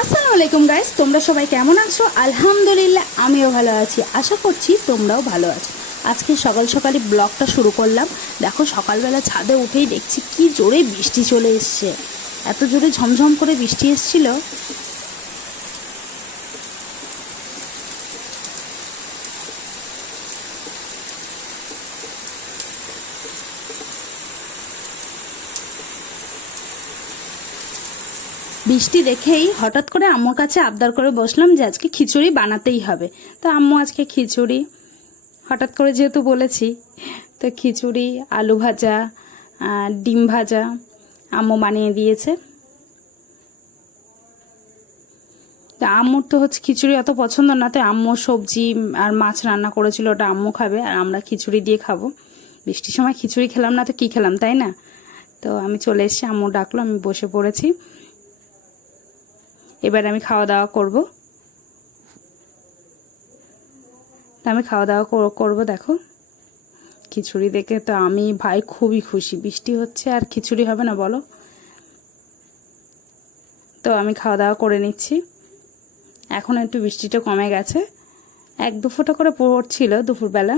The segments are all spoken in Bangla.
আসসালামু আলাইকুম গাইস, তোমরা সবাই কেমন আছো? আলহামদুলিল্লাহ আমিও ভালো আছি। আশা করছি তোমরাও ভালো আছো। আজকে সকাল সকালই ব্লগটা শুরু করলাম। দেখো সকালবেলা ছাদে উঠেই দেখছি কি জোরে বৃষ্টি চলে এসছে। এত জোরে ঝমঝম করে বৃষ্টি এসছিল। বৃষ্টি দেখেই হঠাৎ করে আম্মুর কাছে আবদার করে বসলাম যে আজকে খিচুড়ি বানাতেই হবে। তো আম্মু আজকে খিচুড়ি হঠাৎ করে যেহেতু বলেছি, তো খিচুড়ি, আলু ভাজা, ডিম ভাজা আম্মু বানিয়ে দিয়েছে। তা আম্মুর তো হচ্ছে খিচুড়ি অত পছন্দ না, তো আম্মু সবজি আর মাছ রান্না করেছিল, ওটা আম্মু খাবে আর আমরা খিচুড়ি দিয়ে খাবো। বৃষ্টির সময় খিচুড়ি খেলাম না তো কী খেলাম, তাই না? তো আমি চলে এসেছি, আম্মু ডাকলো, আমি বসে পড়েছি। এবার আমি খাওয়া দাওয়া করব। তা আমি খাওয়া দাওয়া করব। দেখো খিচুড়ি দেখে তো আমি ভাই খুবই খুশি। বৃষ্টি হচ্ছে আর খিচুড়ি হবে না বলো? তো আমি খাওয়া দাওয়া করে নিচ্ছি। এখন একটু বৃষ্টিটা কমে গেছে, এক দু ফোঁটা করে পড়ছিল দুপুরবেলা।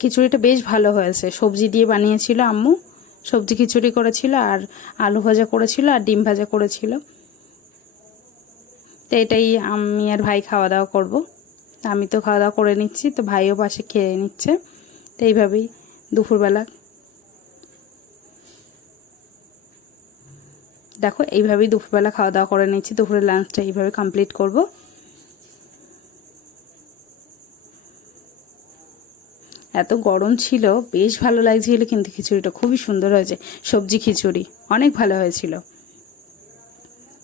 খিচুড়িটা বেশ ভালো হয়েছে, সবজি দিয়ে বানিয়েছিল আম্মু। সবজি খিচুড়ি করেছিল আর আলু ভাজা করেছিল আর ডিম ভাজা করেছিল। তো এটাই আমি আর ভাই খাওয়া দাওয়া করব। আমি তো খাওয়া দাওয়া করে নিচ্ছি, তো ভাইও পাশে খেয়ে নিচ্ছে। তো এইভাবেই দুপুরবেলা দেখো এইভাবেই দুপুরবেলা খাওয়া দাওয়া করে নিচ্ছি। দুপুরের লাঞ্চটা এইভাবে কমপ্লিট করব। এত গরম ছিল, বেশ ভালো লাগছিল, কিন্তু খিচুড়িটা খুবই সুন্দর হয়েছে। সবজি খিচুড়ি অনেক ভালো হয়েছিল।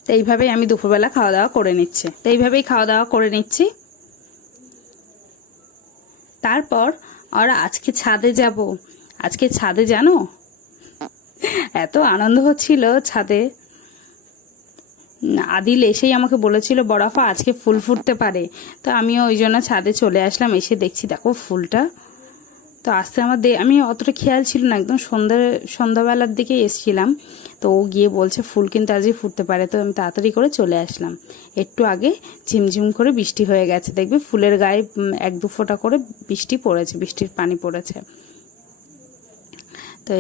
তো এইভাবেই আমি দুপুরবেলা খাওয়া দাওয়া করে নিচ্ছি। তারপর ওরা আজকে ছাদে যাব। আজকে ছাদে জানো এত আনন্দ হচ্ছিল ছাদে। আদিল এসেই আমাকে বলেছিল বড়াফা আজকে ফুল ফুটতে পারে। তো আমিও ওই জন্য ছাদে চলে আসলাম। এসে দেখছি দেখো ফুলটা। তো আস্তে আমি অতটা খেয়াল ছিল না, একদম সন্ধ্যাবেলার দিকে এসছিলাম। তো ও গিয়ে বলছে ফুল কিন্তু আজই ফুটতে পারে। তো আমি তাড়াতাড়ি করে চলে আসলাম। একটু আগে ঝিমঝিম করে বৃষ্টি হয়ে গেছে, দেখবে ফুলের গায়ে এক দু ফোঁটা করে বৃষ্টি পড়েছে, বৃষ্টির পানি পড়েছে। তো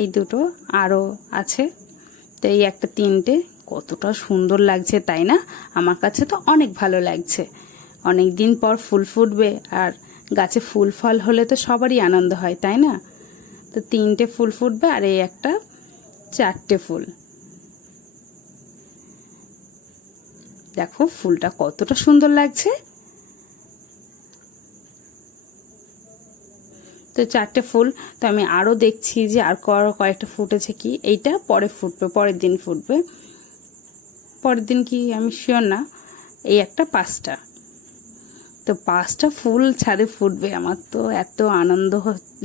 এই দুটো আরও আছে। তো এই একটা তিনটে, কতটা সুন্দর লাগছে তাই না? আমার কাছে তো অনেক ভালো লাগছে। অনেক দিন পর ফুল ফুটবে, আর গাছে ফুল ফল হলে তো সবারই আনন্দ হয়, তাই না? তো তিনটে ফুল ফুটবে আর এই একটা চারটে ফুল। দেখো ফুলটা কতটা সুন্দর লাগছে। তো চারটে ফুল। তো আমি আরও দেখছি যে আর কয়েকটা ফুটেছে কি। এইটা পরে ফুটবে, পরের দিন ফুটবে। পরের দিন কি আমি শিওর না। এই একটা পাঁচটা। তো পাঁচটা ফুল ছাদে ফুটবে, আমার তো এত আনন্দ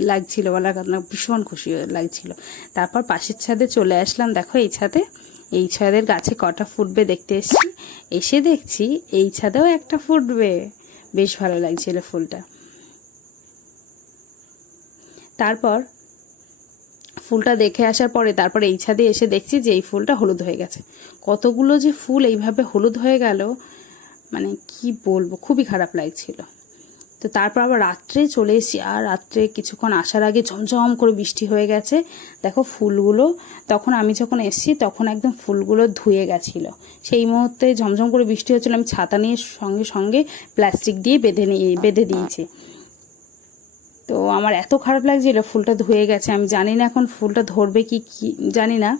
লাগছিল বলার কথা, ভীষণ খুশি লাগছিল। তারপর পাশের ছাদে চলে আসলাম। দেখো এই ছাদের গাছে কটা ফুটবে দেখতে এসেছি। এসে দেখছি এই ছাদেও একটা ফুটবে। বেশ ভালো লাগছিল ফুলটা। তারপর ফুলটা দেখে আসার পরে তারপর এই ছাদে এসে দেখছি যে এই ফুলটা হলুদ হয়ে গেছে। কতগুলো যে ফুল এইভাবে হলুদ হয়ে গেল, মানে কি বলবো, খুবই খারাপ লাগছিল। তো তারপর আবার রাত্রে চলে এসেছি, আর রাত্রে কিছুক্ষণ আসার আগে ঝমঝম করে বৃষ্টি হয়ে গেছে। দেখো ফুলগুলো, তখন আমি যখন এসেছি তখন একদম ফুলগুলো ধুয়ে গেছিলো। সেই মুহূর্তে ঝমঝম করে বৃষ্টি হচ্ছিল, আমি ছাতা নিয়ে সঙ্গে সঙ্গে প্লাস্টিক দিয়ে বেঁধে দিয়েছি। তো আমার এত খারাপ লাগছিল, ফুলটা ধুয়ে গেছে। আমি জানি না এখন ফুলটা ধরবে কি জানি না,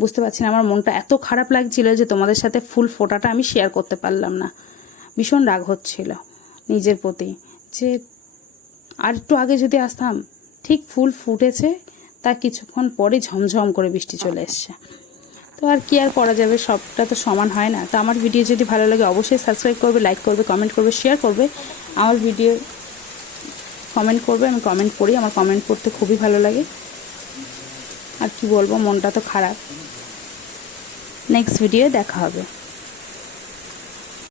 বুঝতে পারছি না। আমার মনটা এত খারাপ লাগছিল যে তোমাদের সাথে ফুল ফোটাটা আমি শেয়ার করতে পারলাম না। ভীষণ রাগ হচ্ছিল নিজের প্রতি, যে আর একটু আগে যদি আসতাম। ঠিক ফুল ফুটেছে, তার কিছুক্ষণ পরে ঝমঝম করে বৃষ্টি চলে এসছে। তো আর কি আর করা যাবে, সবটা তো সমান হয় না। তো আমার ভিডিও যদি ভালো লাগে অবশ্যই সাবস্ক্রাইব করবে, লাইক করবে, কমেন্ট করবে, শেয়ার করবে। আমার ভিডিও কমেন্ট করবে, আমি কমেন্ট করি, আমার কমেন্ট করতে খুবই ভালো লাগে। আর কি বলবো, মনটা তো খারাপ। নেক্সট ভিডিও দেখা হবে।